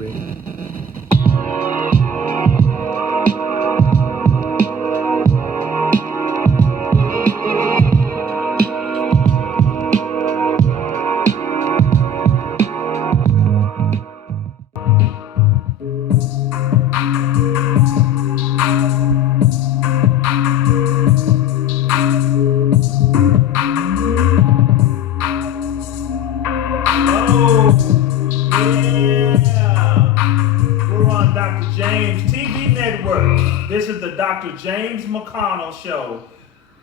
Brittany. This is the Dr. James McConnell Show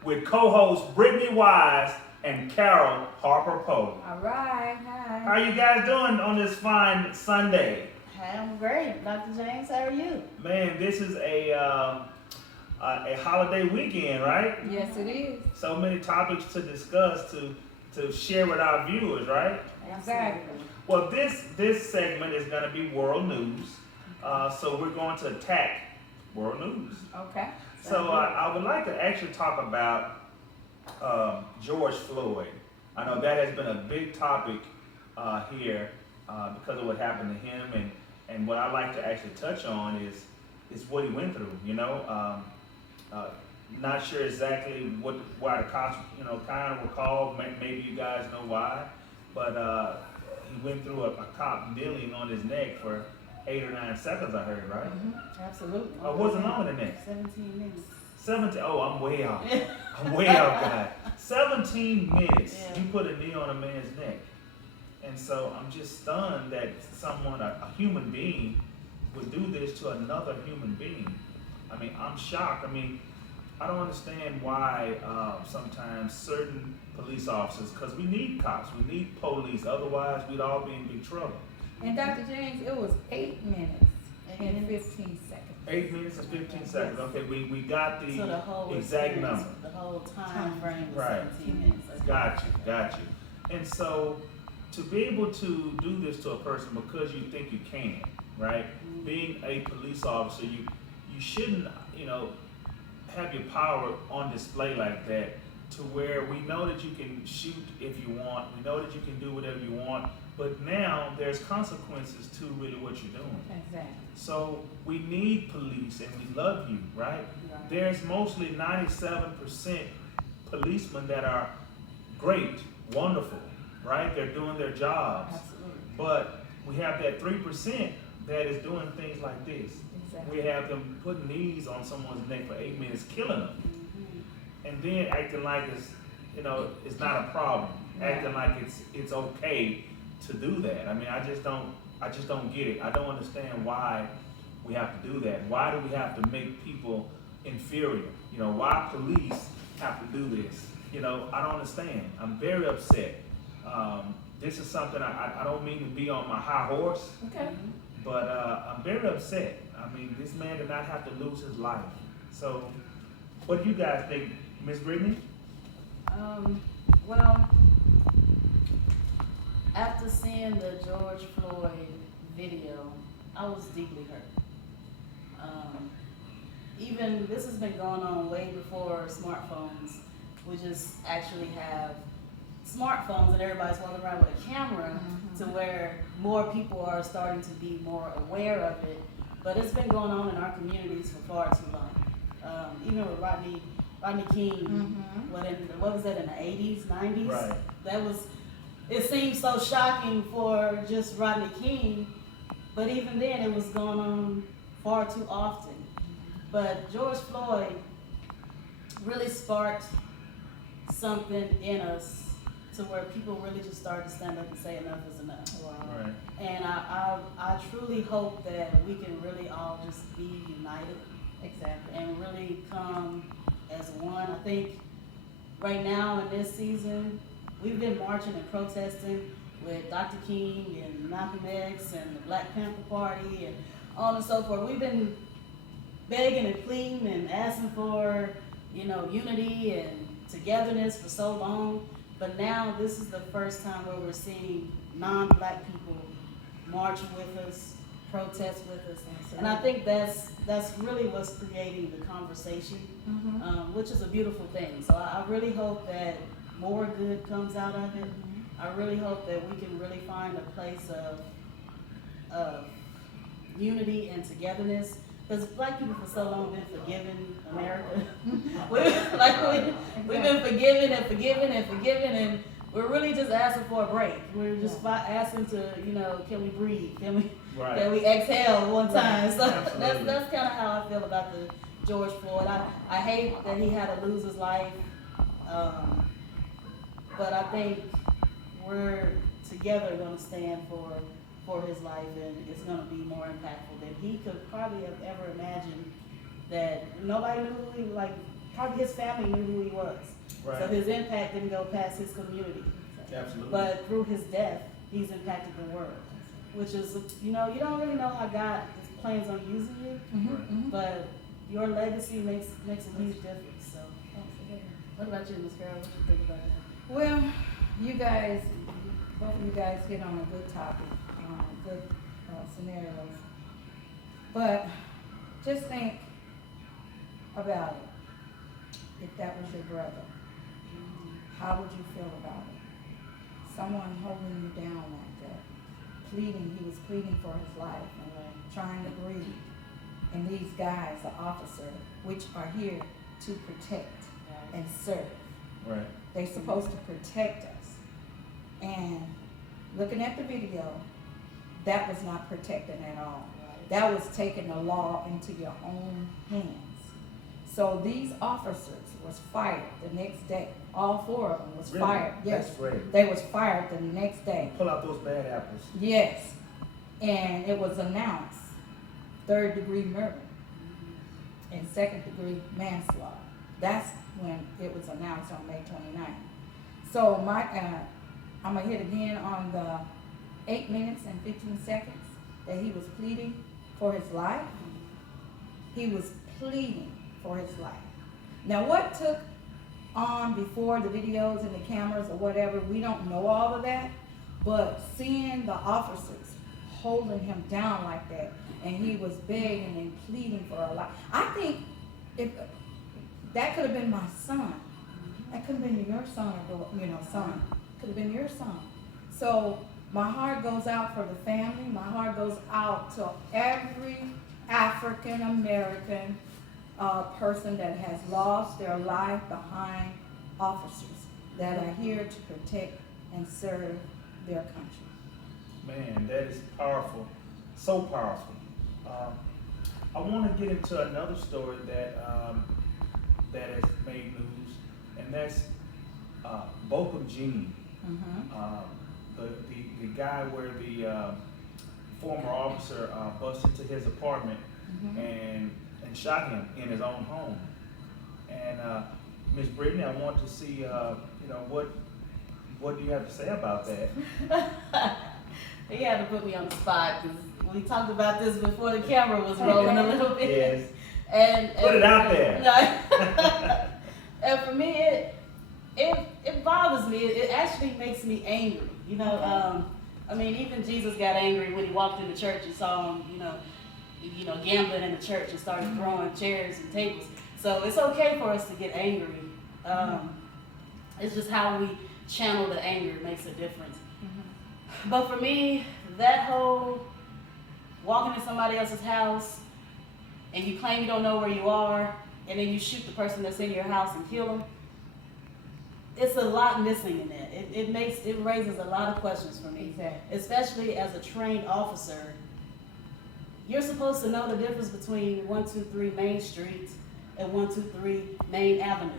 with co-hosts Brittany Wise and Carol Harper Poe. All right, hi. How are you guys doing on this fine Sunday? Hey, I'm great. Dr. James, how are you? Man, this is a holiday weekend, right? Yes, it is. So many topics to discuss, to share with our viewers, right? Exactly. Well, this segment is going to be world news. So we're going to attack world news. Okay. So I would like to actually talk about George Floyd. I know that has been a big topic here because of what happened to him, and what I like to actually touch on is what he went through. You know, not sure exactly why the cops kind of were called. Maybe you guys know why, but he went through a cop kneeling on his neck for 8 or 9 seconds, I heard, right? Mm-hmm. Absolutely. Wasn't longer than that. 17 minutes. 17. Oh, I'm way off. I'm way off, guy. 17 minutes. Yeah. You put a knee on a man's neck, and so I'm just stunned that someone, a human being, would do this to another human being. I mean, I'm shocked. I mean, I don't understand why sometimes certain police officers, because we need cops, we need police. Otherwise, we'd all be in big trouble. And Dr. James, it was 8 minutes and 15 seconds. 8 minutes and 15 seconds. Okay, we got the, So the whole exact number. The whole time frame was Right. 17 minutes. Got you. And so to be able to do this to a person because you think you can, right? Mm-hmm. Being a police officer, you shouldn't, have your power on display like that, to where we know that you can shoot if you want, we know that you can do whatever you want, but now there's consequences to really what you're doing. Exactly. So we need police and we love you, right? Right. There's mostly 97% policemen that are great, wonderful, right? They're doing their jobs. Absolutely. But we have that 3% that is doing things like this. Exactly. We have them putting knees on someone's neck for 8 minutes, killing them, Mm-hmm. and then acting like it's not a problem, acting like it's okay to do that. I mean, I just don't get it. I don't understand why we have to do that. Why do we have to make people inferior? Why police have to do this? I don't understand. I'm very upset. This is something I don't mean to be on my high horse, Okay. but I'm very upset. I mean, this man did not have to lose his life. So, what do you guys think, Miss Brittany? Well, after seeing the George Floyd video, I was deeply hurt. Even this has been going on way before smartphones. We just actually have smartphones and everybody's walking around with a camera, to where more people are starting to be more aware of it. But it's been going on in our communities for far too long. Even with Rodney King, what was that, in the 80s, 90s? Right. It seems so shocking for just Rodney King, but even then it was going on far too often. But George Floyd really sparked something in us to where people really just started to stand up and say enough is enough. Wow. Right. And I truly hope that we can really all just be united Exactly. and really come as one. I think right now in this season, we've been marching and protesting with Dr. King and Malcolm X and the Black Panther Party and on and so forth. We've been begging and pleading and asking for, unity and togetherness for so long. But now this is the first time where we're seeing non-Black people march with us, protest with us. Absolutely. And I think that's really what's creating the conversation, which is a beautiful thing. So I really hope that more good comes out of it. I really hope that we can really find a place of unity and togetherness. Because black people for so long been forgiving America. We've been forgiven and forgiven and forgiven, and we're really just asking for a break. We're just asking to, can we breathe? Can we exhale one time? So that's kind of how I feel about the George Floyd. I hate that he had to lose his life, but I think we're together going to stand for his life, and it's going to be more impactful than he could probably have ever imagined. That nobody knew who he, probably his family knew who he was. Right. So his impact didn't go past his community. Absolutely. But through his death, he's impacted the world, which is, you don't really know how God plans on using you, but your legacy makes a huge difference. So, what about you, Ms. Carol? What do you think about that? Well, both of you guys hit on a good topic, good scenarios. But just think about it. If that was your brother, how would you feel about it? Someone holding you down like that, he was pleading for his life, trying to breathe. And these guys, the officer, which are here to protect and serve. Right. They're supposed to protect us. And looking at the video, that was not protecting at all. That was taking the law into your own hands. So these officers was fired the next day. All 4 of them was fired. Yes, that's great. They was fired the next day. Pull out those bad apples. Yes, and it was announced 3rd-degree murder and 2nd-degree manslaughter. That's when it was announced on May 29th. So I'm gonna hit again on the 8 minutes and 15 seconds that he was pleading for his life. He was pleading for his life. Now, what took on before the videos and the cameras or whatever, we don't know all of that, but seeing the officers holding him down like that, and he was begging and pleading for a life. I think if that could have been my son, that could have been your son, son. Could have been your son. So my heart goes out for the family. My heart goes out to every African American person that has lost their life behind officers that are here to protect and serve their country. Man, that is powerful, so powerful. I want to get into another story that has made news, and that's Bochum Jean, the guy where the former officer busted into his apartment and shot him in his own home. And Ms. Brittany, I want to see, what do you have to say about that? He had to put me on the spot because we talked about this before the camera was rolling a little bit. Yes. And put it out there. No. And for me, it bothers me. It actually makes me angry. Even Jesus got angry when he walked into church and saw him, gambling in the church and started throwing chairs and tables. So it's okay for us to get angry. It's just how we channel the anger makes a difference. But for me, that whole walking in somebody else's house and you claim you don't know where you are and then you shoot the person that's in your house and kill them, it's a lot missing in that. It raises a lot of questions for me. Exactly. Especially as a trained officer. You're supposed to know the difference between 123 Main Street and 123 Main Avenue.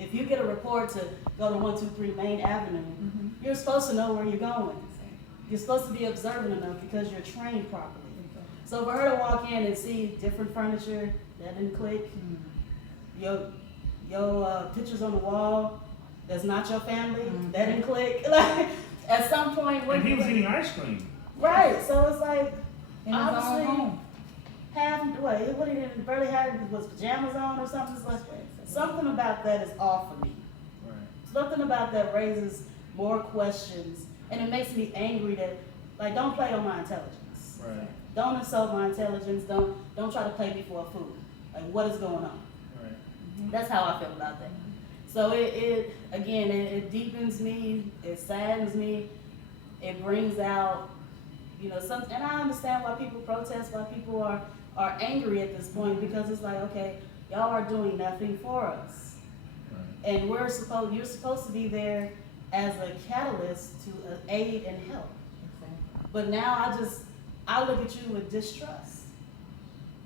If you get a report to go to 123 Main Avenue, you're supposed to know where you're going. You're supposed to be observant enough because you're trained properly. So for her to walk in and see different furniture that didn't click, your pictures on the wall that's not your family, that didn't click. Like at some point, and he was eating ice cream. Right. So it's like In his own home. what he didn't barely had was pajamas on or something. It's like, something about that is off for me. Right. Something about that raises more questions, and it makes me angry that, don't play on my intelligence. Right. Don't insult my intelligence. Don't try to play me for a fool. Like, what is going on? Right. That's how I feel about that. So it deepens me. It saddens me. It brings out, you know, and I understand why people protest, why people are angry at this point, because it's like, okay, y'all are doing nothing for us. Right. And you're supposed to be there as a catalyst to aid and help. Exactly. But now I look at you with distrust.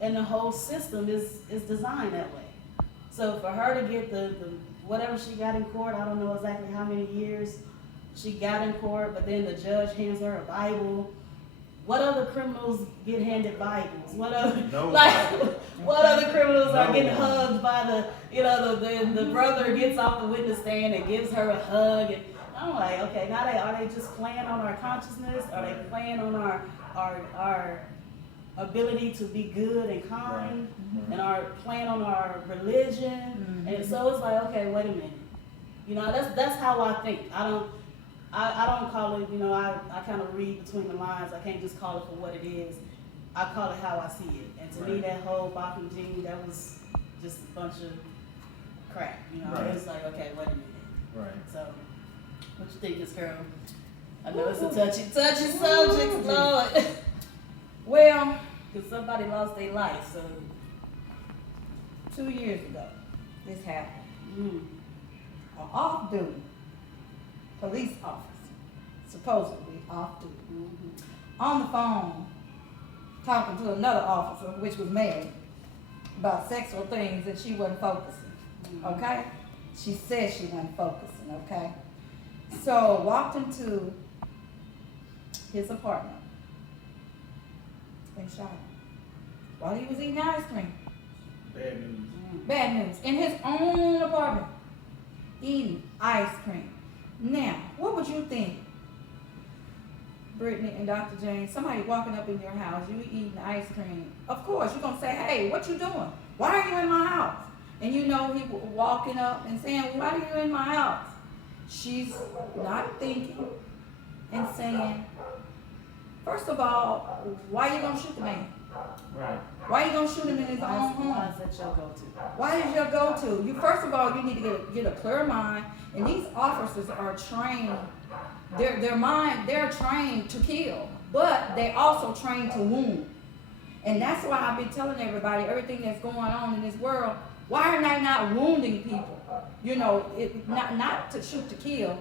And the whole system is designed that way. So for her to get the whatever she got in court, I don't know exactly how many years she got in court, but then the judge hands her a Bible. What other criminals get handed Bibles? What other what other criminals are getting hugged by the brother gets off the witness stand and gives her a hug, and I'm like, okay, now are they just playing on our consciousness? Are they playing on our ability to be good and kind, and are playing on our religion? And so it's like, okay, wait a minute. You know, that's how I think. I don't call it, you know, I kind of read between the lines. I can't just call it for what it is. I call it how I see it. And to me, that whole Bachman Jean, that was just a bunch of crap. You know, it's like, okay, wait a minute. Right. So, what you think, Miss Girl? I know it's a touchy subject, Lord. Well, Because somebody lost their life, so. 2 years ago, this happened. Mm. An off-duty police officer, supposedly off-duty, on the phone talking to another officer, which was married, about sexual things, and she wasn't focusing, okay? She said she wasn't focusing, okay? So walked into his apartment and shot him while he was eating ice cream. Bad news. Bad news. In his own apartment, eating ice cream. Now, what would you think, Brittany and Dr. James, somebody walking up in your house, you eating ice cream? Of course, you're going to say, hey, what you doing? Why are you in my house? And you know he walking up and saying, why are you in my house? She's not thinking and saying, first of all, why are you going to shoot the man? Right. Why are you going to shoot him in his own home? Why is that your go-to? Why is your go-to? You first of all, you need to get a clear mind, and these officers are trained. They're trained to kill, but they also trained to wound. And that's why I've been telling everybody everything that's going on in this world. Why are they not wounding people? You know, not to shoot to kill,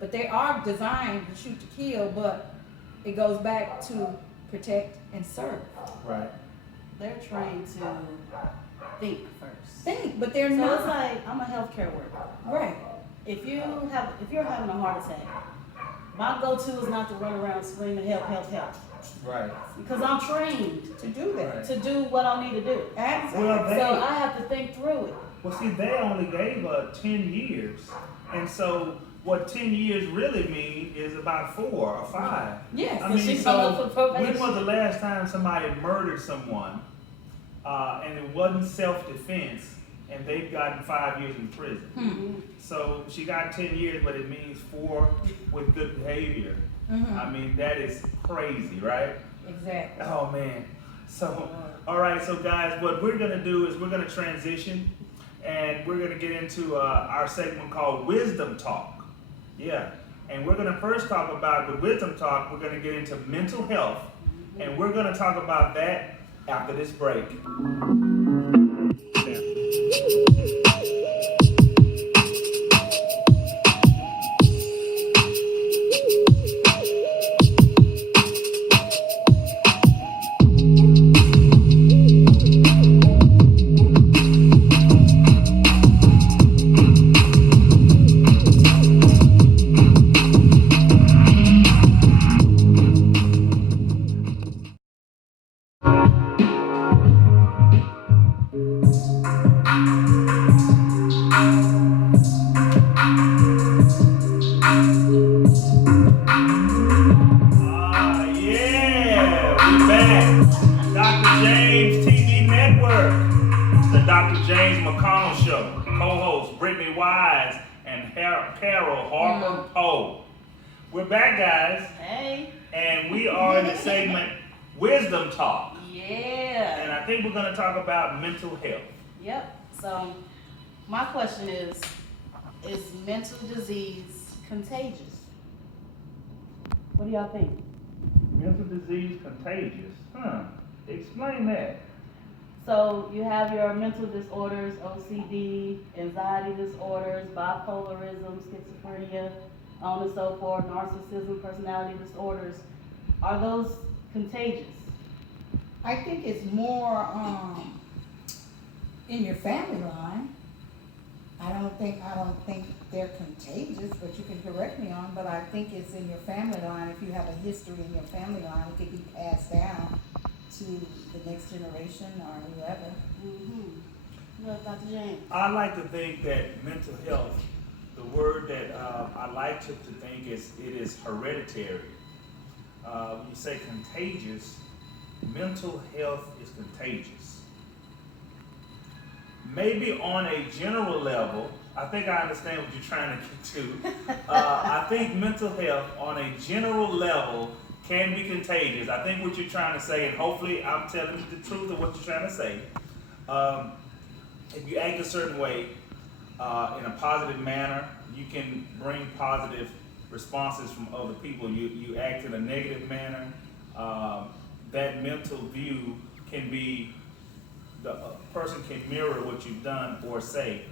but they are designed to shoot to kill. But it goes back to protect and serve. Right. They're trained to think first. Think, but they're So not. it's like, I'm a healthcare worker. Right. If you're having a heart attack, my go-to is not to run around screaming, help, help, help. Right. Because I'm trained To do that. Right. to do what I need to do. Absolutely. Well, So I have to think through it. Well, see, they only gave her 10 years. And so what 10 years really mean is about 4 or 5. Yes. I So mean, she's come up for so when probation. was the last time somebody murdered someone and it wasn't self-defense and they've gotten 5 years in prison? Mhm. So she got 10 years, but it means 4 with good behavior. Mm-hmm. I mean, that is crazy, right? Exactly. Oh man. So, all right. So guys, what we're gonna do is we're gonna transition, and we're gonna get into our segment called Wisdom Talk. Yeah. And we're gonna first talk about with Wisdom Talk. We're gonna get into mental health, and we're gonna talk about that after this break. Yeah. Yeah, we back. Dr. James TV Network, the Dr. James McConnell Show. Co-host Brittany Wise and Carol Harper Poe. We're back, guys, Hey. and we are in the segment Wisdom Talk. Yeah. And I think we're going to talk about mental health. Yep. So my question is mental disease contagious? What do y'all think? Mental disease contagious. Explain that. So you have your mental disorders, OCD, anxiety disorders, bipolarism, schizophrenia, on and so forth, narcissism, personality disorders. Are those contagious? I think it's more, in your family line. I don't think they're contagious, but you can correct me on, but I think it's in your family line. If you have a history in your family line, it could be passed down to the next generation or whoever. What, Dr. James? I like to think that mental health, the word that I like to think is it is hereditary. When you say contagious, mental health is contagious. Maybe on a general level, I think I understand what you're trying to get to. I think mental health on a general level can be contagious. I think what you're trying to say, and hopefully I'm telling you the truth of what you're trying to say. If you act a certain way in a positive manner, you can bring positive responses from other people. You act in a negative manner, that mental view can be, the person can mirror what you've done or say.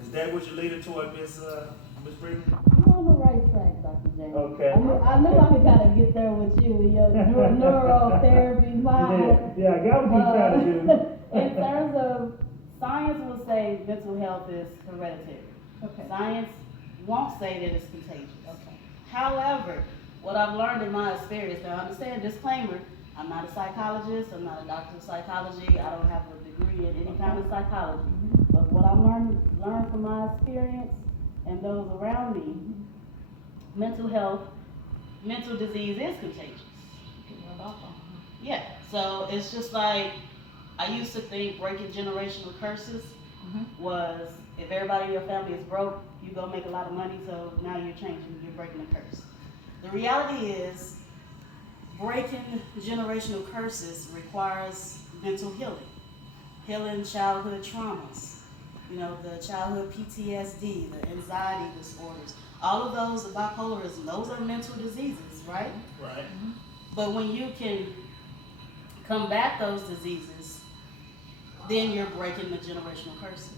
Is that what you're leading toward, Miss Brittany? You're on the right track, Dr. James. Okay. I knew I could kind of get there with you, your neurotherapy mind. Yeah, I got what you're trying to do. In terms of, science will say mental health is hereditary. Okay. Science won't say that it's contagious. Okay. However, what I've learned in my experience, now understand, disclaimer, I'm not a psychologist, I'm not a doctor of psychology, I don't have a degree in any kind of psychology. But what I've learned from my experience and those around me, mental health, mental disease is contagious. Yeah, so it's just like, I used to think breaking generational curses was, if everybody in your family is broke, you go make a lot of money, so now you're changing, you're breaking a curse. The reality is, breaking generational curses requires mental healing. Healing childhood traumas, the childhood PTSD, the anxiety disorders, all of those, the bipolarism, those are mental diseases, right? Right. But when you can combat those diseases, then you're breaking the generational curses.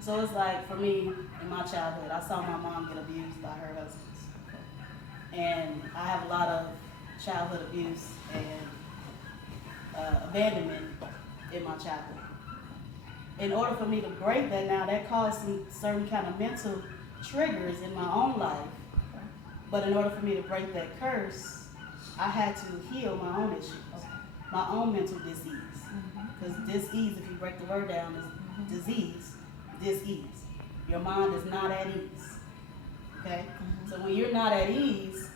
So it's like, for me, in my childhood, I saw my mom get abused by her husbands. And I have a lot of childhood abuse and abandonment in my childhood. In order for me to break that now, that caused some certain kind of mental triggers in my own life. But in order for me to break that curse, I had to heal my own issues, my own mental disease. Because disease, if you break the word down, is disease, dis-ease. Your mind is not at ease, okay? So when you're not at ease,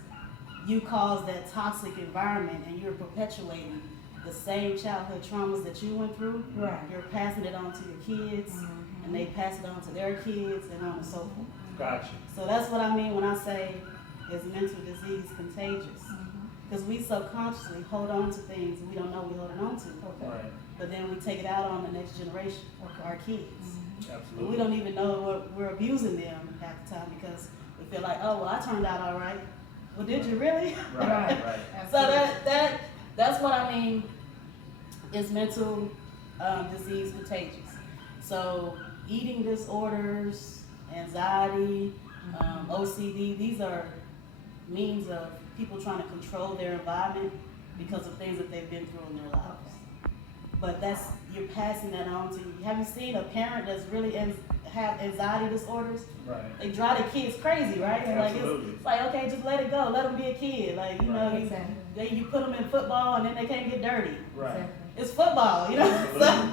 you cause that toxic environment and you're perpetuating the same childhood traumas that you went through. Right. You're passing it on to your kids, and they pass it on to their kids, and on and so forth. Gotcha. So that's what I mean when I say, is mental disease contagious? Because we subconsciously hold on to things we don't know we're holding on to. Right. But then we take it out on the next generation, our kids. Absolutely. We don't even know we're abusing them half the time because we feel like, oh, well, I turned out all right. Well, did you really? Right. So that's what I mean is mental disease contagious. So eating disorders, anxiety, OCD, these are means of people trying to control their environment because of things that they've been through in their lives. But you're passing that on to, have you seen a parent that's really have anxiety disorders? Right. They drive their kids crazy, right? Absolutely. It's like, okay, just let it go, let them be a kid. Like, you put them in football and then they can't get dirty. Right. It's football, So,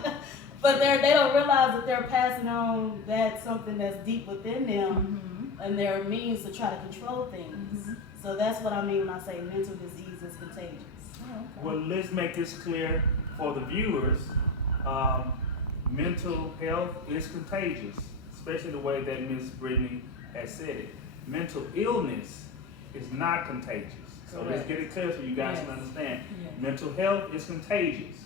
but they don't realize that they're passing on something that's deep within them and their means to try to control things. So that's what I mean when I say mental disease is contagious. Well, let's make this clear for the viewers. Mental health is contagious, especially the way that Ms. Brittany has said it. Mental illness is not contagious. So let's get it clear so you guys can understand. Mental health is contagious.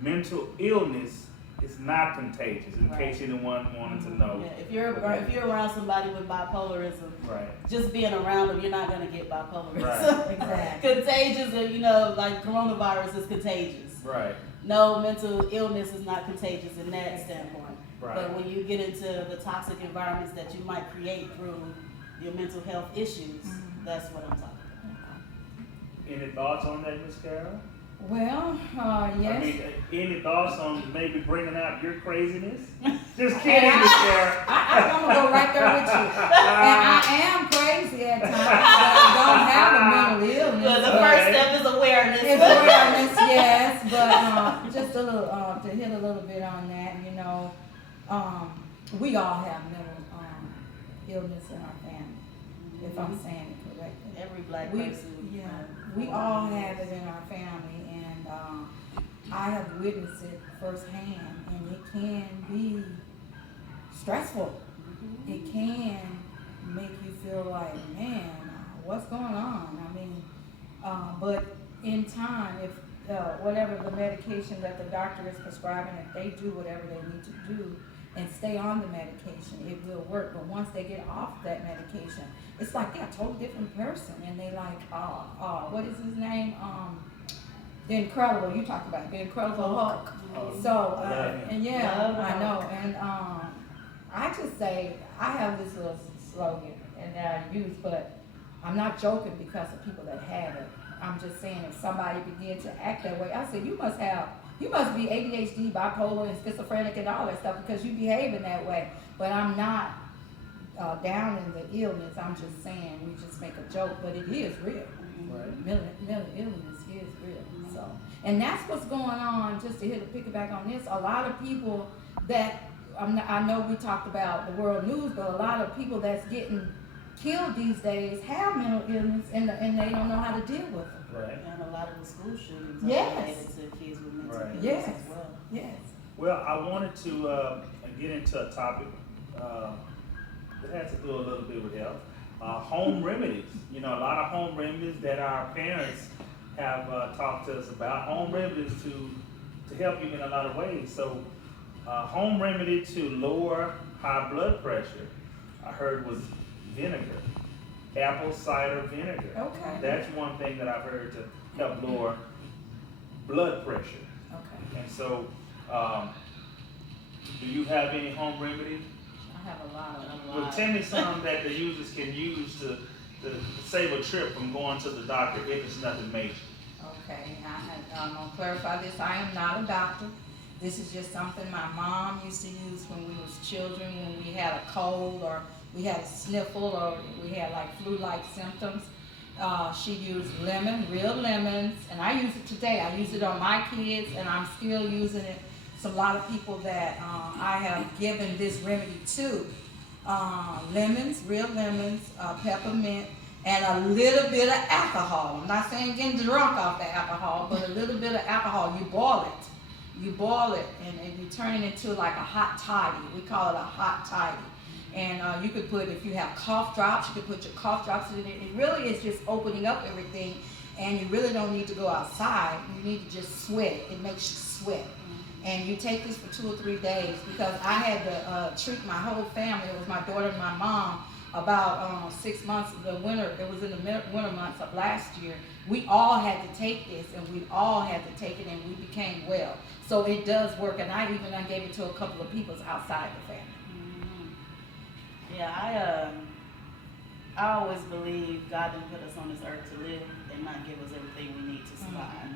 Mental illness it's not contagious. In Right. case anyone wanted to know. Yeah, if you're around somebody with bipolarism, Right. just being around them, you're not gonna get bipolarism. Right. Exactly. Contagious, and like coronavirus is contagious. Right. No, mental illness is not contagious in that standpoint. Right. But when you get into the toxic environments that you might create through your mental health issues, that's what I'm talking about. Any thoughts on that, Ms. Carol? Well, yes. I mean, any thoughts on maybe bringing out your craziness? Just kidding, Ms. Carol. I'm gonna go right there with you. And I am crazy at times, but I don't have a mental illness. Yeah, the but first step is awareness. it's awareness, yes, but just a little, to hit a little bit on that, we all have mental illness in our family, if I'm saying it correctly. Every black We, person. yeah, we all have it in our family, and I have witnessed it firsthand, and it can be stressful. It can make you feel like, man, what's going on? I mean, but in time, if whatever the medication that the doctor is prescribing, if they do whatever they need to do and stay on the medication, it will work. But once they get off that medication, it's like they're a totally different person, and they like, what is his name? The Incredible. You talked about it, the Incredible Hulk. So, and yeah, I know. And I just say I have this little slogan and that I use, but I'm not joking because of people that have it. I'm just saying if somebody begin to act that way, I say you must be ADHD, bipolar, and schizophrenic and all that stuff because you behave in that way. But I'm not down in the illness. I'm just saying we just make a joke, but it is real. Right. Mental illness is real. So, and that's what's going on. Just to hit a piggyback on this, a lot of people that I know we talked about the world news, but a lot of people that's getting killed these days have mental illness and they don't know how to deal with it. Right. And a lot of the school shootings are Yes. related to kids with mental Right. illness Yes. as well. Yes. Well, I wanted to get into a topic that has to do a little bit with health. Home remedies. A lot of home remedies that our parents have talked to us about. Home remedies to help you in a lot of ways. So, home remedy to lower high blood pressure, I heard was vinegar, apple cider vinegar. Okay. That's one thing that I've heard to help lower blood pressure. Okay. And so, do you have any home remedies? I have a lot of them. Well, tell me some that the users can use to save a trip from going to the doctor if it's nothing major. Okay, I'm gonna clarify this. I am not a doctor. This is just something my mom used to use when we was children, when we had a cold or we had a sniffle or we had like flu-like symptoms. She used real lemons, and I use it today. I use it on my kids, and I'm still using it. It's a lot of people that I have given this remedy to. Lemons, real lemons, peppermint, and a little bit of alcohol. I'm not saying getting drunk off the alcohol, but a little bit of alcohol. You boil it, and you turn it into like a hot toddy. We call it a hot toddy. And you could put, if you have cough drops, you could put your cough drops in it. It really is just opening up everything, and you really don't need to go outside. You need to just sweat it. It makes you sweat. And you take this for 2 or 3 days, because I had to treat my whole family. It was my daughter and my mom. About 6 months of the winter, it was in the winter months of last year. We all had to take this, and we all had to take it, and we became well. So it does work, and I gave it to a couple of people outside the family. Yeah, I always believe God didn't put us on this earth to live and not give us everything we need to survive.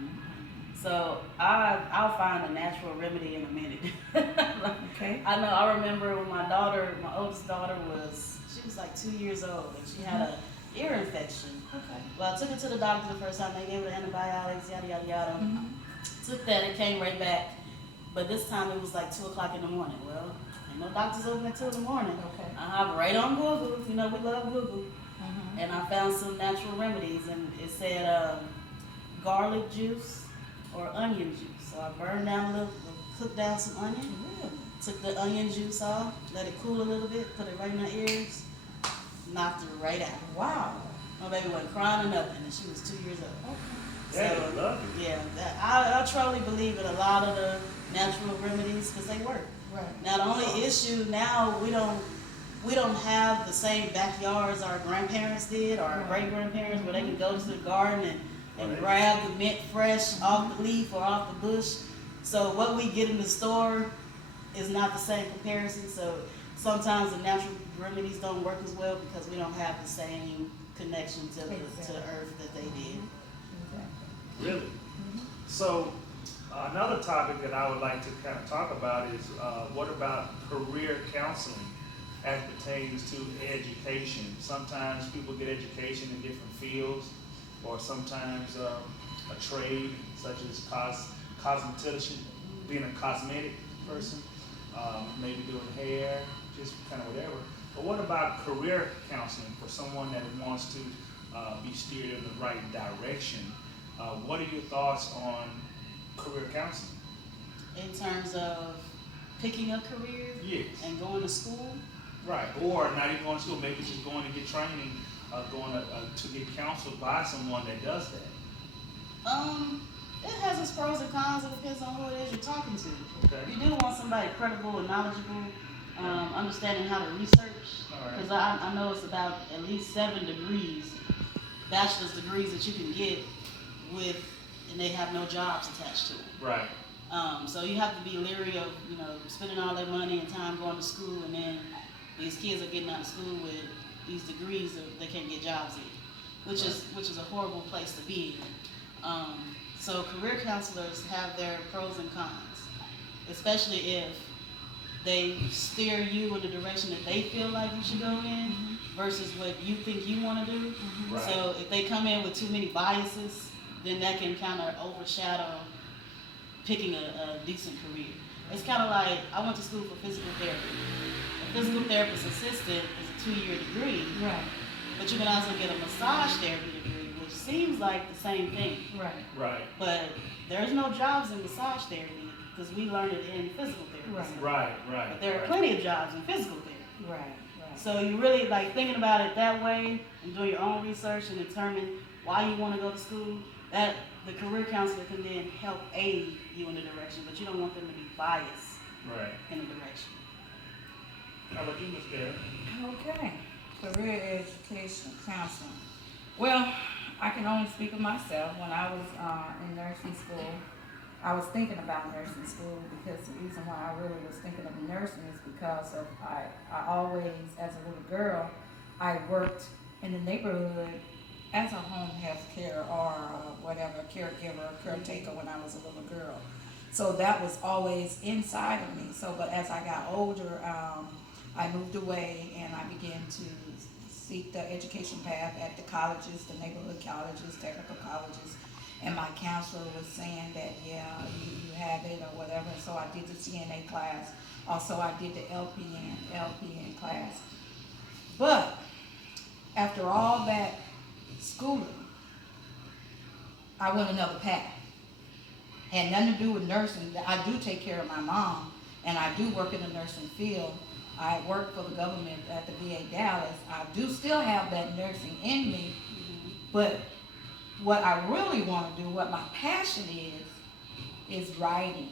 So I'll find a natural remedy in a minute. Okay. I know. I remember when my oldest daughter was like 2 years old, and she had an ear infection. Okay. Well, I took her to the doctor the first time. They gave her antibiotics, yada yada yada. Took that, it came right back. But this time it was like 2 o'clock in the morning. Well, ain't no doctors open at 2 in the morning. Okay. I hop right on Google. We love Google. And I found some natural remedies, and it said garlic juice or onion juice. So I burned down cooked down some onion. Took the onion juice off, let it cool a little bit, put it right in her ears, knocked it right out. Wow. My baby wasn't crying or nothing, and she was 2 years old. Yeah, I love it. Yeah, I truly believe in a lot of the natural remedies because they work. Right. Now the only issue now, we don't have the same backyards our grandparents did or our great grandparents where they can go to the garden and Right. grab the mint fresh off the leaf or off the bush. So what we get in the store is not the same comparison. So sometimes the natural remedies don't work as well because we don't have the same connection to the earth that they did. Exactly. Really? So another topic that I would like to kind of talk about is what about career counseling as pertains to education? Sometimes people get education in different fields, or sometimes a trade such as cosmetician, being a cosmetic person, maybe doing hair, just kind of whatever. But what about career counseling for someone that wants to be steered in the right direction? What are your thoughts on career counseling? In terms of picking a career Yes. and going to school, Right, or not even going to school, maybe just going to get training, going to get counseled by someone that does that. it has its pros and cons. It depends on who it is you're talking to. Okay. You do want somebody credible and knowledgeable, understanding how to research. All right. Because I know it's about at least 7 degrees, bachelor's degrees that you can get with, and they have no jobs attached to them. Right. So you have to be leery of, spending all that money and time going to school, and then these kids are getting out of school with these degrees that they can't get jobs in, which is a horrible place to be in. So career counselors have their pros and cons, especially if they steer you in the direction that they feel like you should go in versus what you think you want to do. Right. So if they come in with too many biases, then that can kind of overshadow picking a decent career. It's kind of like, I went to school for physical therapy. A physical therapist assistant is a 2-year degree, Right. but you can also get a massage therapy degree, which seems like the same thing. Right. Right. But there's no jobs in massage therapy because we learned it in physical therapy. Right. Right. But there are right. plenty of jobs in physical therapy. Right. Right. So you really like thinking about it that way and doing your own research and determine why you want to go to school. That the career counselor can then help aid you in the direction, but you don't want them to be biased Right. in the direction. How about you, Ms. Garrett? Okay, career education counseling. Well, I can only speak of myself. When I was in nursing school, I was thinking about nursing school because the reason why I really was thinking of nursing is because of I always, as a little girl, I worked in the neighborhood as a home health care or whatever, caregiver, caretaker when I was a little girl. So that was always inside of me. So, but as I got older, I moved away and I began to seek the education path at the colleges, the neighborhood colleges, technical colleges. And my counselor was saying that, yeah, you have it or whatever. So I did the CNA class. Also, I did the LPN class. But after all that schooling, I went another path. Had nothing to do with nursing. I do take care of my mom, and I do work in the nursing field. I work for the government at the VA Dallas. I do still have that nursing in me, but what I really want to do, what my passion is writing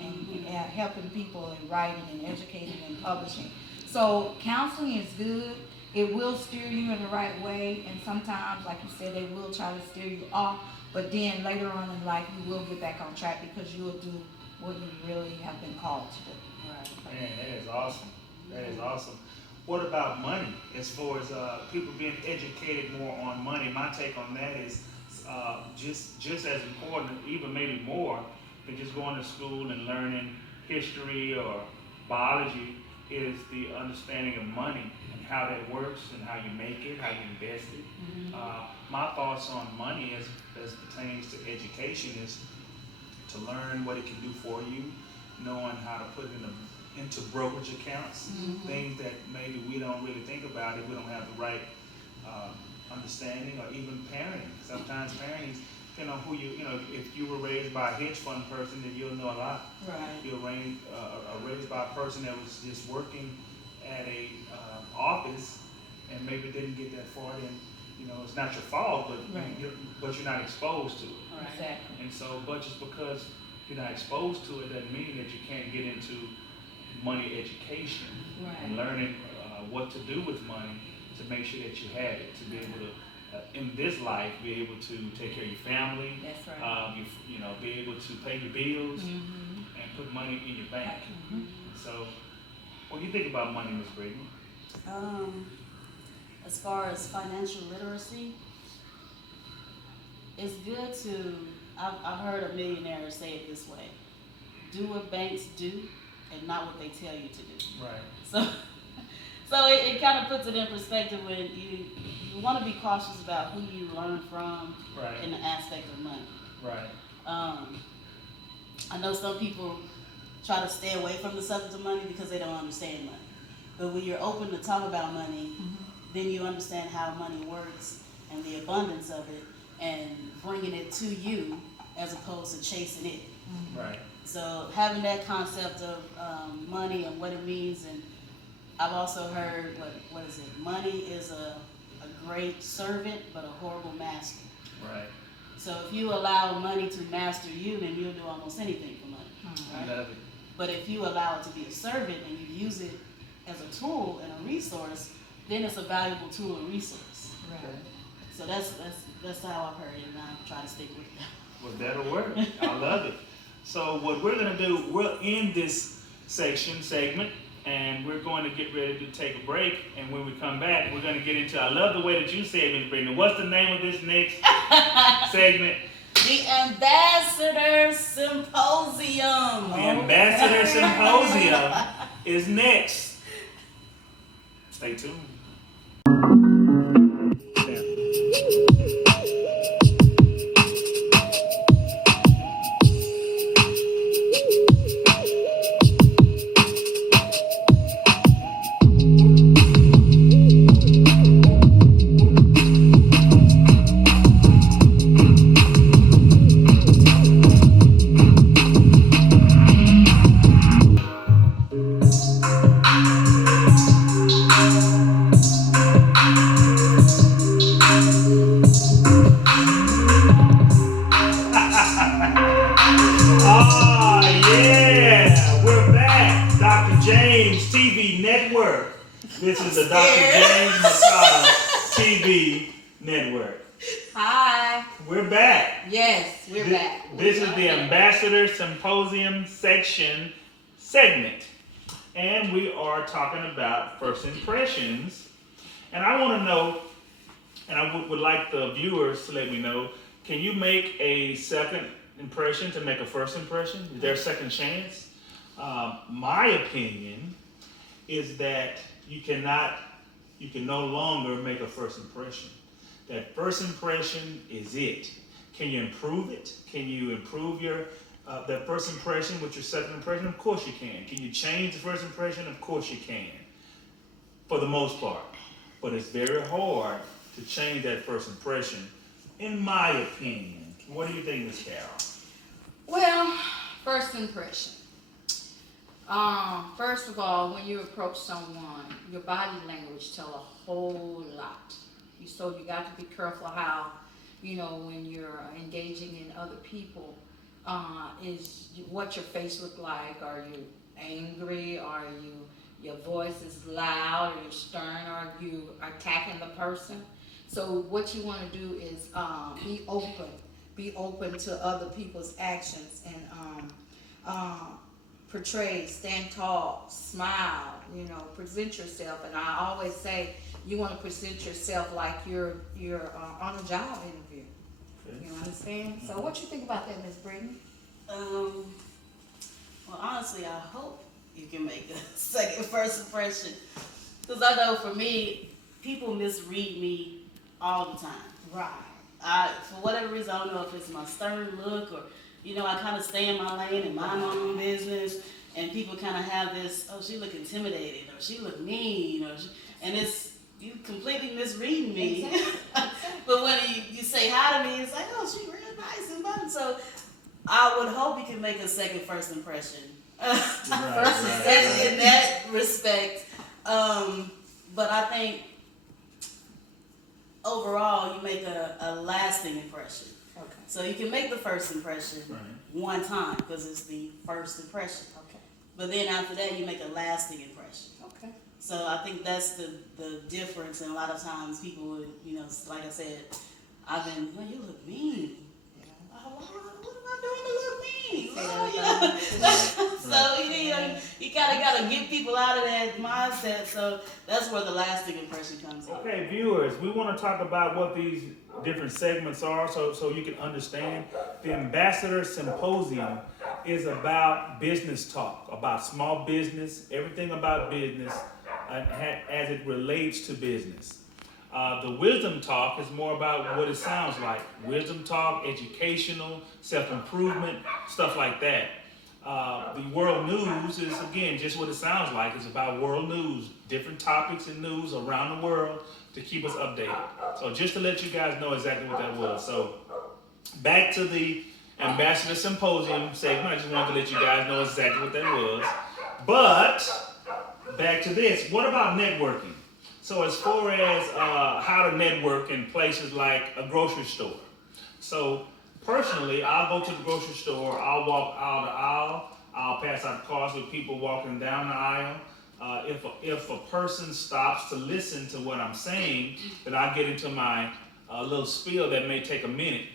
and helping people in writing and educating and publishing. So counseling is good. It will steer you in the right way, and sometimes, like you said, they will try to steer you off, but then later on in life, you will get back on track because you will do what you really have been called to do. Right. Man, that is awesome. That is awesome. What about money? As far as people being educated more on money, my take on that is just as important, even maybe more than just going to school and learning history or biology, is the understanding of money and how that works and how you make it, how you invest it. My thoughts on money as pertains to education is to learn what it can do for you, knowing how to put it into brokerage accounts, things that maybe we don't really think about if we don't have the right understanding, or even parenting. Sometimes parenting, if you were raised by a hedge fund person, then you'll know a lot. Right. You're raised by a person that was just working at a office and maybe didn't get that far, then it's not your fault, but Right. you're not exposed to it. Right. Exactly. And so, but just because you're not exposed to it, doesn't mean that you can't get into money education and learning what to do with money to make sure that you have it, to be able to, in this life, be able to take care of your family. That's right. You know, be able to pay your bills and put money in your bank. So, what do you think about money, Ms. Brittany? As far as financial literacy, it's good to, I've heard a millionaire say it this way: do what banks do and not what they tell you to do. Right. So it kind of puts it in perspective when you want to be cautious about who you learn from in the aspect of money. Right. I know some people try to stay away from the subject of money because they don't understand money. But when you're open to talk about money, then you understand how money works and the abundance of it and bringing it to you as opposed to chasing it. Right. So having that concept of money and what it means, and I've also heard, what is it? Money is a great servant, but a horrible master. Right. So if you allow money to master you, then you'll do almost anything for money. Right? Love it. But if you allow it to be a servant and you use it as a tool and a resource, then it's a valuable tool and resource. Okay. So that's how I've heard it, and I try to stick with that. Well, that'll work. I love it. So what we're gonna do, we'll end this segment, and we're going to get ready to take a break. And when we come back, we're gonna get into, I love the way that you said, Ms. Brittany. What's the name of this next segment? The Ambassador Symposium. The Ambassador Symposium is next. Stay tuned. This is the Dr. James McConnell TV Network. Hi. We're back. Yes, we're back. This is the Ambassador Symposium segment. And we are talking about first impressions. And I want to know, and I would like the viewers to let me know, can you make a second impression to make a first impression? Is there a second chance? My opinion is that you can no longer make a first impression. That first impression is it. Can you improve it? Can you improve your that first impression with your second impression? Of course you can. Can you change the first impression? Of course you can, for the most part. But it's very hard to change that first impression, in my opinion. What do you think, Ms. Carol? Well, first impression. First of all, when you approach someone, your body language tell a whole lot. So you got to be careful how, when you're engaging in other people, is what your face look like. Are you angry? Are your voice is loud? Are you stern? Are you attacking the person? So what you want to do is be open. Be open to other people's actions and portray, stand tall, smile, present yourself. And I always say you want to present yourself like you're on a job interview. Okay. You understand? So what you think about that, Ms. Brittany? Well, honestly, I hope you can make a second first impression. Because I know for me, people misread me all the time. Right. For whatever reason, I don't know if it's my stern look or, I kind of stay in my lane and mind my own business. And people kind of have this, oh, she look intimidated or she look mean and it's, you completely misreading me. Exactly. But when you say hi to me, it's like, oh, she real nice and fun. So I would hope you can make a second first impression. In that respect. But I think overall you make a lasting impression. Okay. So you can make the first impression Right. one time because it's the first impression. Okay. But then after that, you make a lasting impression. Okay. So I think that's the difference. And a lot of times people would, like I said, well, you look mean. Oh, what am I doing to look mean? So you kind of got to get people out of that mindset. So that's where the lasting impression comes in. Okay, viewers, we want to talk about what these different segments are so you can understand. The Ambassador Symposium is about business talk, about small business, everything about business as it relates to business. The Wisdom Talk is more about what it sounds like. Wisdom Talk, educational, self-improvement, stuff like that. The World News is, again, just what it sounds like. It's about world news, different topics and news around the world to keep us updated. So just to let you guys know exactly what that was. So back to the Ambassador Symposium segment. I just wanted to let you guys know exactly what that was. But back to this. What about networking? So as far as how to network in places like a grocery store. So personally, I'll go to the grocery store, I'll walk aisle to aisle, I'll pass out cards with people walking down the aisle. If a person stops to listen to what I'm saying, then I get into my little spiel that may take a minute.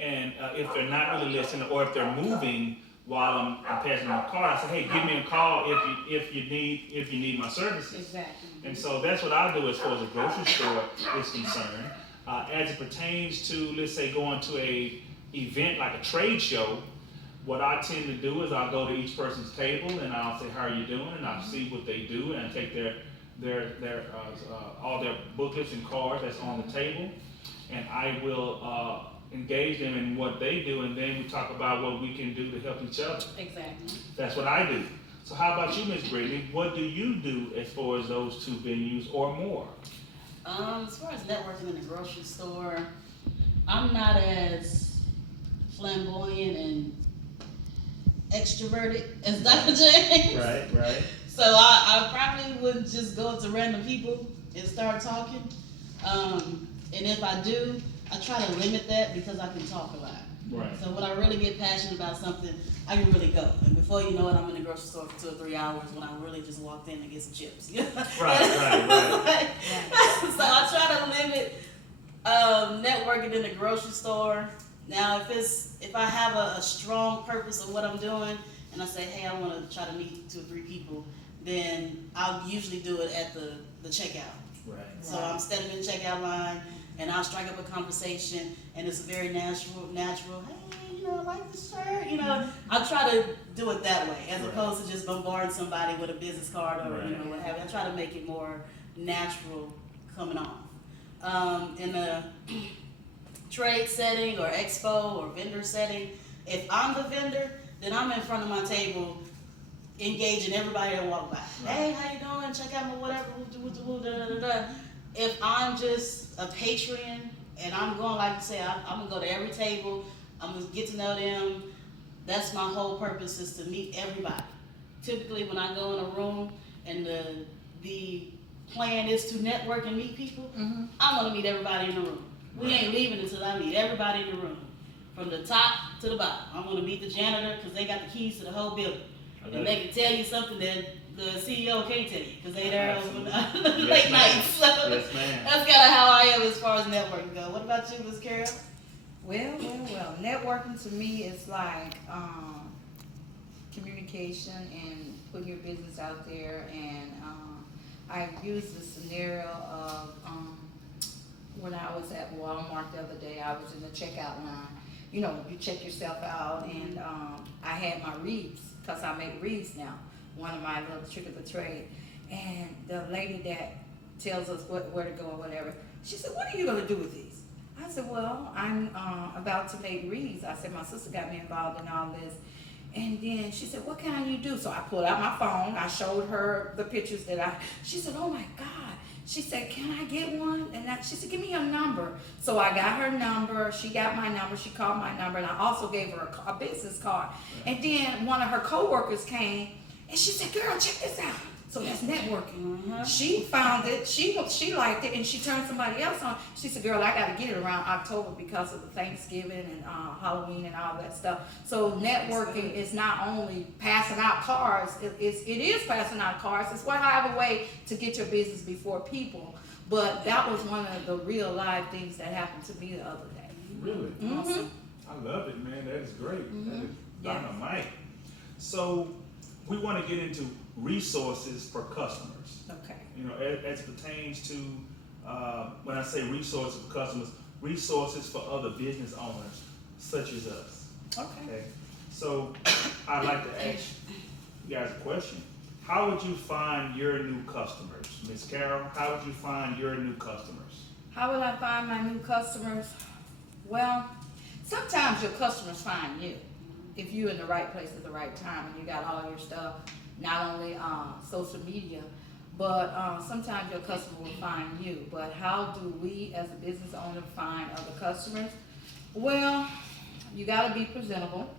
And if they're not really listening, or if they're moving while I'm passing my card, I say, hey, give me a call if you need my services. Exactly. And so that's what I do as far as a grocery store is concerned. As it pertains to, let's say, going to a event like a trade show, what I tend to do is I'll go to each person's table and I'll say, how are you doing? And I'll see what they do, and I take all their booklets and cards that's on the table, and I will engage them in what they do, and then we talk about what we can do to help each other. Exactly. That's what I do. So how about you, Ms. Brittany? What do you do as far as those two venues or more? As far as networking in the grocery store, I'm not as flamboyant and extroverted as Dr. James. Right. So I probably wouldn't just go up to random people and start talking. And if I do, I try to limit that because I can talk a lot. Right. So when I really get passionate about something, I can really go. And before you know it, I'm in the grocery store for 2 or 3 hours when I really just walked in to get some chips. Right. So I try to limit networking in the grocery store. Now, if I have a strong purpose of what I'm doing, and I say, hey, I want to try to meet 2 or 3 people, then I'll usually do it at the checkout. Right. So I'm standing in the checkout line, and I'll strike up a conversation, and it's very natural. Hey, I like this shirt. I'll try to do it that way, as opposed to just bombarding somebody with a business card or what have you. I try to make it more natural coming off. In a trade setting or expo or vendor setting, if I'm the vendor, then I'm in front of my table engaging everybody that walk by. Hey, how you doing? Check out my whatever. If I'm just a patron and I'm going, like you say, I'm going to go to every table, I'm going to get to know them. That's my whole purpose, is to meet everybody. Typically when I go in a room and the plan is to network and meet people, I'm going to meet everybody in the room. We ain't leaving until I meet everybody in the room, from the top to the bottom. I'm going to meet the janitor because they got the keys to the whole building. And they can tell you something that the CEO can't tell you because they there late nights. So yes, ma'am. That's kind of how I am as far as networking goes. What about you, Ms. Carol? Well. Networking to me is like communication and putting your business out there. And I used the scenario of when I was at Walmart the other day. I was in the checkout line. You check yourself out, and I had my wreaths, because I make wreaths now, one of my little trick of the trade. And the lady that tells us where to go or whatever, she said, what are you going to do with these? I said, well, I'm about to make wreaths. I said, my sister got me involved in all this. And then she said, what can you do? So I pulled out my phone. I showed her the pictures she said, oh my God. She said, can I get one? And she said, give me your number. So I got her number. She got my number. She called my number. And I also gave her a business card. And then one of her coworkers came, and she said, girl, check this out. So that's networking. Mhm. She found it, she liked it, and she turned somebody else on. She said, girl, I gotta get it around October because of the Thanksgiving and Halloween and all that stuff. So networking is not only passing out cards, it is passing out cards. It's what have a way to get your business before people. But that was one of the real live things that happened to me the other day. Really? Mhm. I love it, man. That is great. That is Yeah. dynamite. So we want to get into resources for customers. Okay. You know, as pertains to when I say resources for customers, resources for other business owners such as us. Okay. So I'd like to ask you guys a question. How would you find your new customers? Miss Carol, how would you find your new customers? How will I find my new customers? Well, sometimes your customers find you if you're in the right place at the right time and you got all your stuff, not only social media, but sometimes your customer will find you. But how do we as a business owner find other customers? Well, you got to be presentable.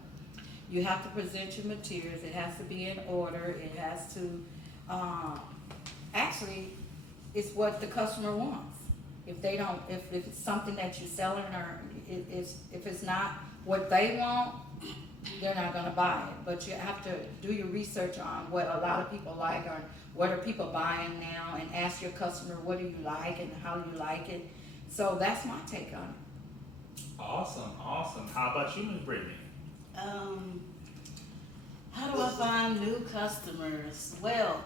You have to present your materials. It has to be in order. It has to, actually, it's what the customer wants. If they don't, if it's something that you're selling or if it's not what they want, they're not gonna buy it. But you have to do your research on what a lot of people like or what are people buying now, and ask your customer what do you like and how you like it. So that's my take on it. Awesome, awesome. How about you, Miss Brittany? How do I find new customers? Well,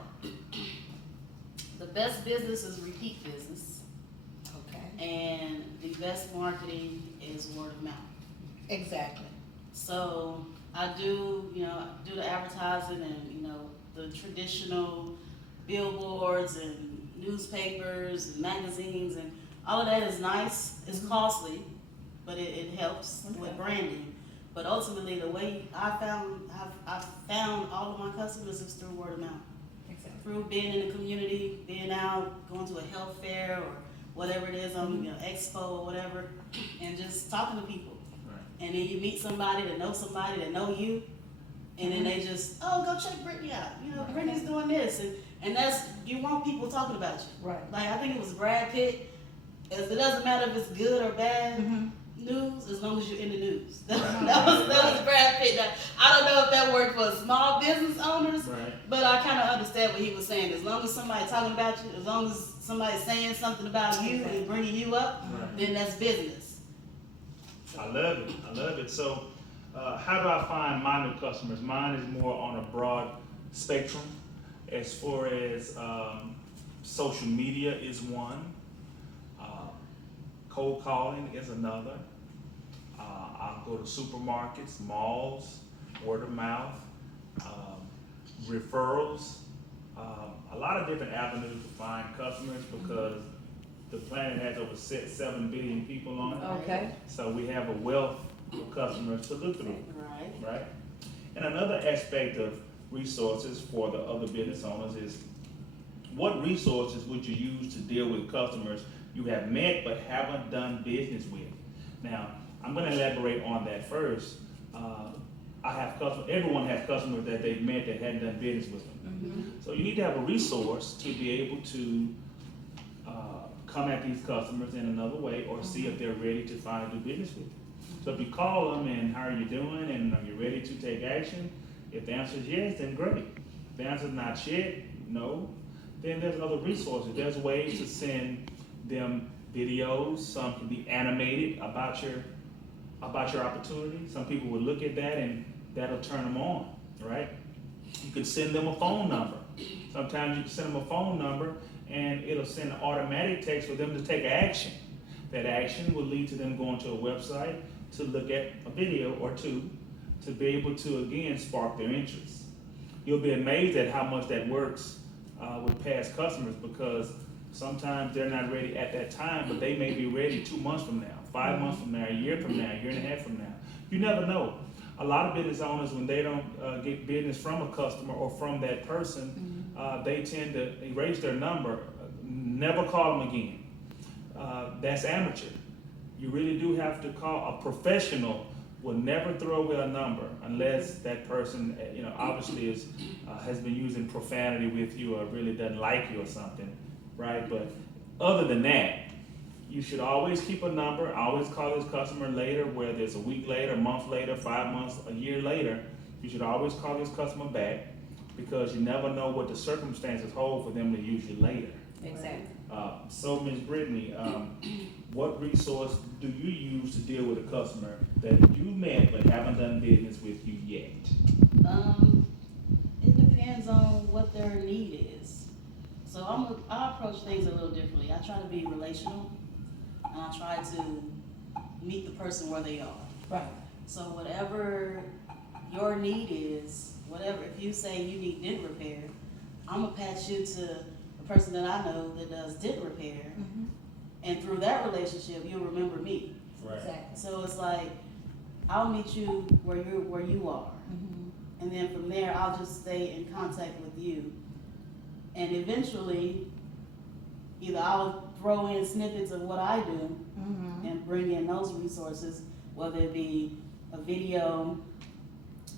the best business is repeat business, Okay. and the best marketing is word of mouth. Exactly. So I do the advertising and, the traditional billboards and newspapers and magazines, and all of that is nice. It's costly, but it helps with branding. But ultimately, the way I've found all of my customers is through word of mouth. Exactly. Through being in the community, being out, going to a health fair or whatever it is, expo or whatever, and just talking to people. Right. And then you meet somebody that know you, and then they just, oh, go check Brittany out. Right. Brittany's doing this, and that's, you want people talking about you. Right. Like, I think it was Brad Pitt. It doesn't matter if it's good or bad news, as long as you're in the news. that was Brad Pitt. Now, I don't know if that worked for small business owners, Right. but I kind of understand what he was saying. As long as somebody's talking about you, as long as somebody's saying something about you and bringing you up, Right. then that's business. I love it. I love it. So, how do I find my new customers? Mine is more on a broad spectrum. As far as social media is one, cold calling is another. I'll go to supermarkets, malls, word of mouth, referrals. A lot of different avenues to find customers because the planet has over 7 billion people on it. Okay. So we have a wealth of customers to look through, Right. right? And another aspect of resources for the other business owners is what resources would you use to deal with customers you have met but haven't done business with? Now, I'm going to elaborate on that first. I have customers, everyone has customers that they've met that hadn't done business with them. So you need to have a resource to be able to come at these customers in another way or see if they're ready to finally do business with you. So if you call them and how are you doing and are you ready to take action, if the answer is yes, then great. If the answer is not yet, no, then there's other resources. There's ways to send them videos. Some can be animated about your opportunity. Some people will look at that and that'll turn them on, right? You could send them a phone number. Sometimes you can send them a phone number and it'll send an automatic text for them to take action. That action will lead to them going to a website to look at a video or two to be able to, again, spark their interest. You'll be amazed at how much that works with past customers because sometimes they're not ready at that time, but they may be ready 2 months from now, 5 months from now, a year from now, a year and a half from now. You never know. A lot of business owners, when they don't get business from a customer or from that person, they tend to erase their number, never call them again. That's amateur. You really do have to call a professional will never throw away a number unless that person, obviously has been using profanity with you or really doesn't like you or something, right? But other than that, you should always keep a number. Always call this customer later, whether it's a week later, a month later, 5 months, a year later. You should always call this customer back because you never know what the circumstances hold for them to use you later. Exactly. So Ms. Brittany, what resource do you use to deal with a customer that you met but haven't done business with you yet? It depends on what their need is. So I approach things a little differently. I try to be relational, and I try to meet the person where they are. Right. So whatever your need is, if you say you need dent repair, I'm gonna patch you to a person that I know that does dent repair, Mm-hmm. and through that relationship, you'll remember me. Right. Exactly. So it's like, I'll meet you where you are. Mm-hmm. And then from there, I'll just stay in contact with you. And eventually, either I'll throw in snippets of what I do Mm-hmm. and bring in those resources, whether it be a video,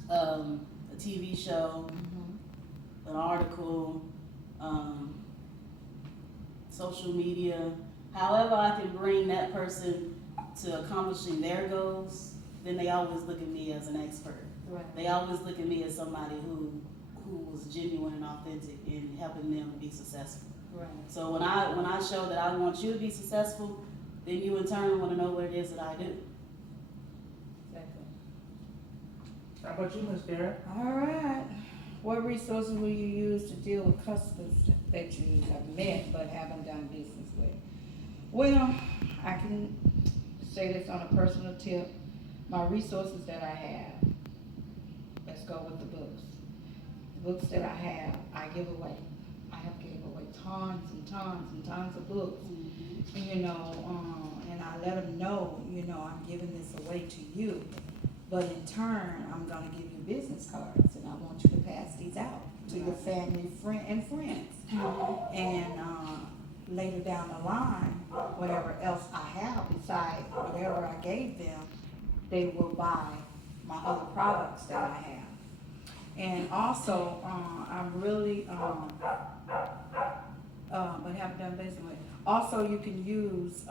a TV show, Mm-hmm. an article, social media, however I can bring that person to accomplishing their goals, then they always look at me as an expert. Right. They always look at me as somebody who was genuine and authentic in helping them be successful. Right. So when I show that I want you to be successful, then you in turn want to know what it is that I do. Exactly. How about you, Ms. Kara? All right. What resources will you use to deal with customers that you have met but haven't done business with? Well, I can say this on a personal tip. My resources that I have, let's go with the books. The books that I have, I give away. I have gave away tons and tons and tons of books. And I let them know, I'm giving this away to you. But in turn, I'm gonna give you business cards, and I want you to pass these out to your family, and friends. And later down the line, whatever else I have besides whatever I gave them, they will buy my other products that I have. And also, I'm really, but haven't done business with. Also, you can use,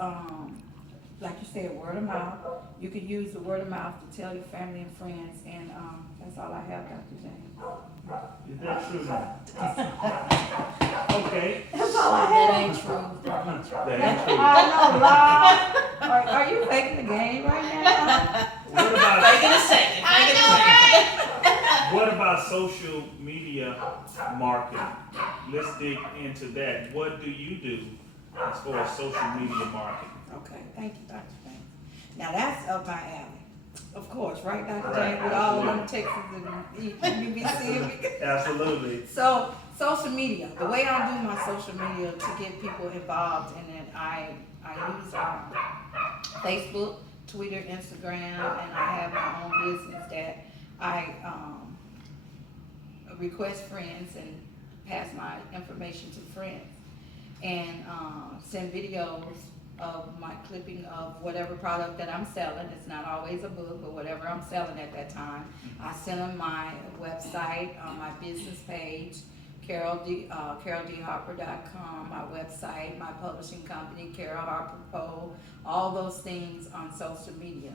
like you said, word of mouth. You can use the word of mouth to tell your family and friends, and that's all I have, Dr. James. Is that true now? Okay. That's all I That have. ain't true. That ain't true. I know, Lord. Are you faking the game right now? What about, Make it a second. what about social media marketing? Let's dig into that. What do you do as far as social media marketing? Okay, thank you, Dr. James. Now that's up my alley. Of course, right, Dr. Right, James, with all of them absolutely. Texas and UBC. Absolutely. So, social media, the way I do my social media to get people involved in it, I use Facebook, Twitter, Instagram, and I have my own business that I request friends and pass my information to friends, and send videos of my clipping of whatever product that I'm selling. It's not always a book, but whatever I'm selling at that time. I send them my website, my business page, CarolDHarper.com, my website, my publishing company, Carol Harper Poe, all those things on social media.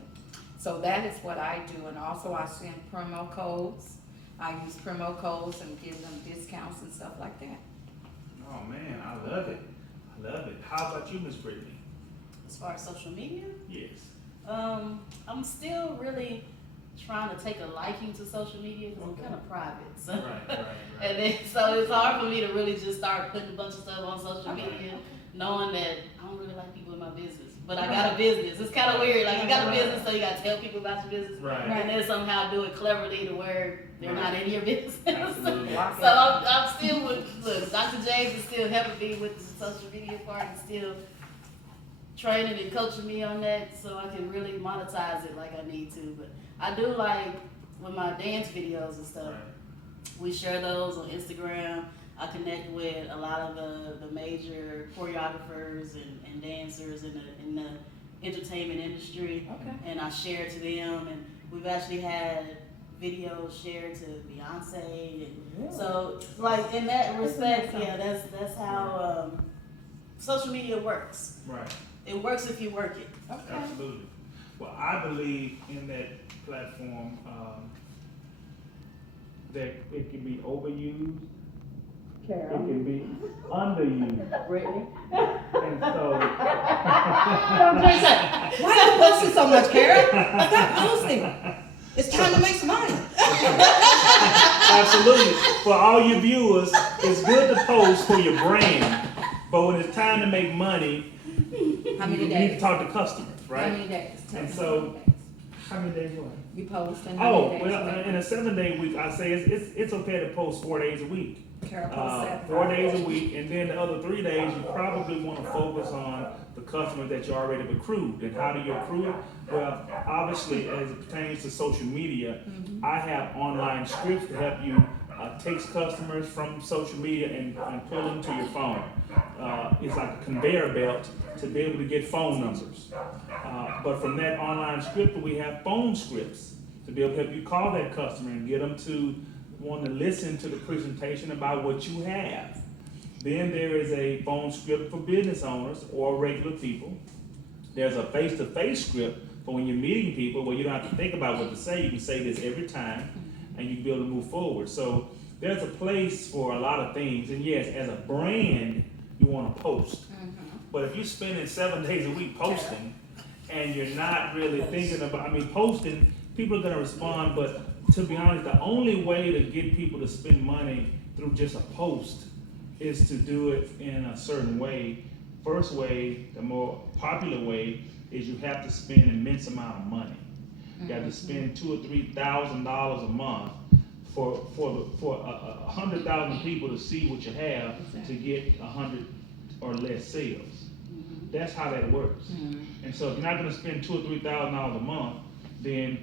So that is what I do, and also I send promo codes. I use promo codes and give them discounts and stuff like that. Oh man, I love it. I love it. How about you, Miss Brittany? As far as social media, Yes. I'm still really trying to take a liking to social media because I'm kind of private. So. Right. And then, so it's hard for me to really just start putting a bunch of stuff on social media, knowing that I don't really like people in my business. But I got a business. It's kind of weird. Like, you got a business, so you got to tell people about your business. Right. And then somehow do it cleverly to where they're not in your business. Absolutely. So I'm still with, look, Dr. James is still helping me with the social media part and still training and coaching me on that so I can really monetize it like I need to. But I do like with my dance videos and stuff. Right. We share those on Instagram. I connect with a lot of the major choreographers and dancers in the entertainment industry. Okay. And I share to them, and We've actually had videos shared to Beyonce, and so like in that respect, yeah, that's how social media works. Right. It works if you work it. Okay. Absolutely. Well, I believe in that platform that it can be overused, it can be underused, Brittany? and so Don't drink that. Why are you posting so much, Carol? Stop posting. It's time to make some money. absolutely for all your viewers, it's good to post for your brand, but when it's time to make money, How you many need to days? talk to customers, How right? many days? Tell And me so- how many days. How many days what? You post and how Oh, many days? well, in a 7-day week, I say it's okay to post 4 days a week. Carol posts 7. 4 days a week, and then the other 3 days, you probably want to focus on the customers that you already have accrued. And how do you accrue it? Well, obviously, as it pertains to social media, I have online scripts to help you take customers from social media and pull them to your phone. It's like a conveyor belt to be able to get phone numbers. But from that online script, we have phone scripts to be able to help you call that customer and get them to want to listen to the presentation about what you have. Then there is a phone script for business owners or regular people. There's a face-to-face script for when you're meeting people where you don't have to think about what to say. You can say this every time and you can be able to move forward. So there's a place for a lot of things. And yes, as a brand, you want to post. But if you're spending 7 days a week posting and you're not really thinking about, posting, people are going to respond, but to be honest, the only way to get people to spend money through just a post is to do it in a certain way. First way, the more popular way, is you have to spend an immense amount of money. You have to spend $2,000 or $3,000 a month for 100,000 people to see what you have to get 100 or less sales. That's how that works. And so if you're not going to spend $2,000 or $3,000 a month, then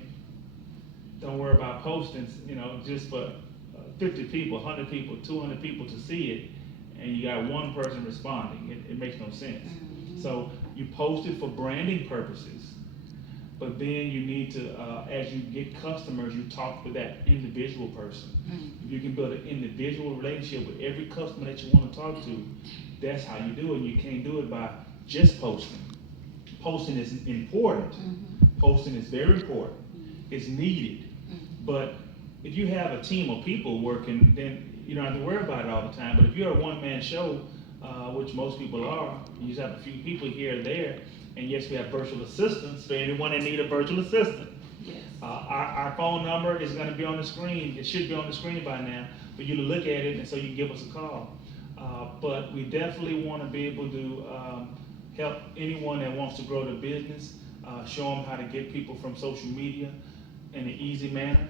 don't worry about posting, just for 50 people, 100 people, 200 people to see it, and you got one person responding. It makes no sense. So you post it for branding purposes, but then you need to, as you get customers, you talk with that individual person. If you can build an individual relationship with every customer that you want to talk to, that's how you do it. You can't do it by just posting. Posting is important. Posting is very important. It's needed. But if you have a team of people working, then you don't have to worry about it all the time. But if you're a one-man show, which most people are, you just have a few people here or there, and yes, we have virtual assistants for anyone that need a virtual assistant. Yes. Our phone number is going to be on the screen. It should be on the screen by now for you to look at it, and so you can give us a call. But we definitely want to be able to help anyone that wants to grow their business, show them how to get people from social media in an easy manner,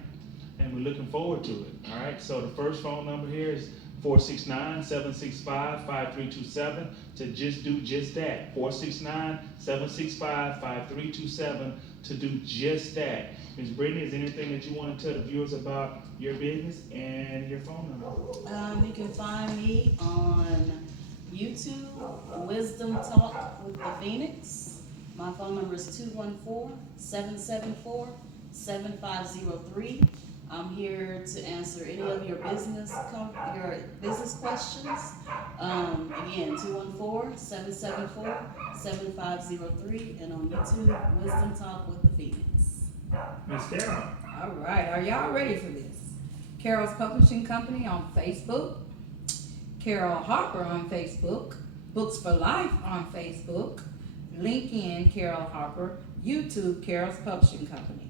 and we're looking forward to it. All right, so the first phone number here is 469-765-5327 to just do just that. 469-765-5327 to do just that. Ms. Brittany, is there anything that you want to tell the viewers about your business and your phone number? You can find me on YouTube, Wisdom Talk with the Phoenix. My phone number is 214-774-7503. I'm here to answer any of your business questions. Again, 214-774-7503, and on YouTube, Wisdom Talk with the Phoenix. Ms. Carol. All right, are y'all ready for this? Carol's Publishing Company on Facebook, Carol Harper on Facebook, Books for Life on Facebook, LinkedIn Carol Harper, YouTube Carol's Publishing Company.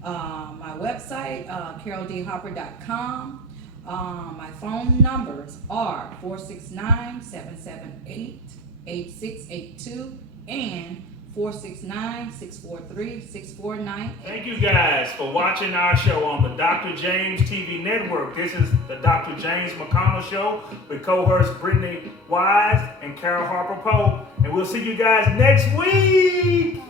My website, caroldharper.com. My phone numbers are 469-778-8682 and 469-643-6498. Thank you guys for watching our show on the Dr. James TV Network. This is the Dr. James McConnell Show with co-hosts Brittany Wise and Carol Harper Poe. And we'll see you guys next week.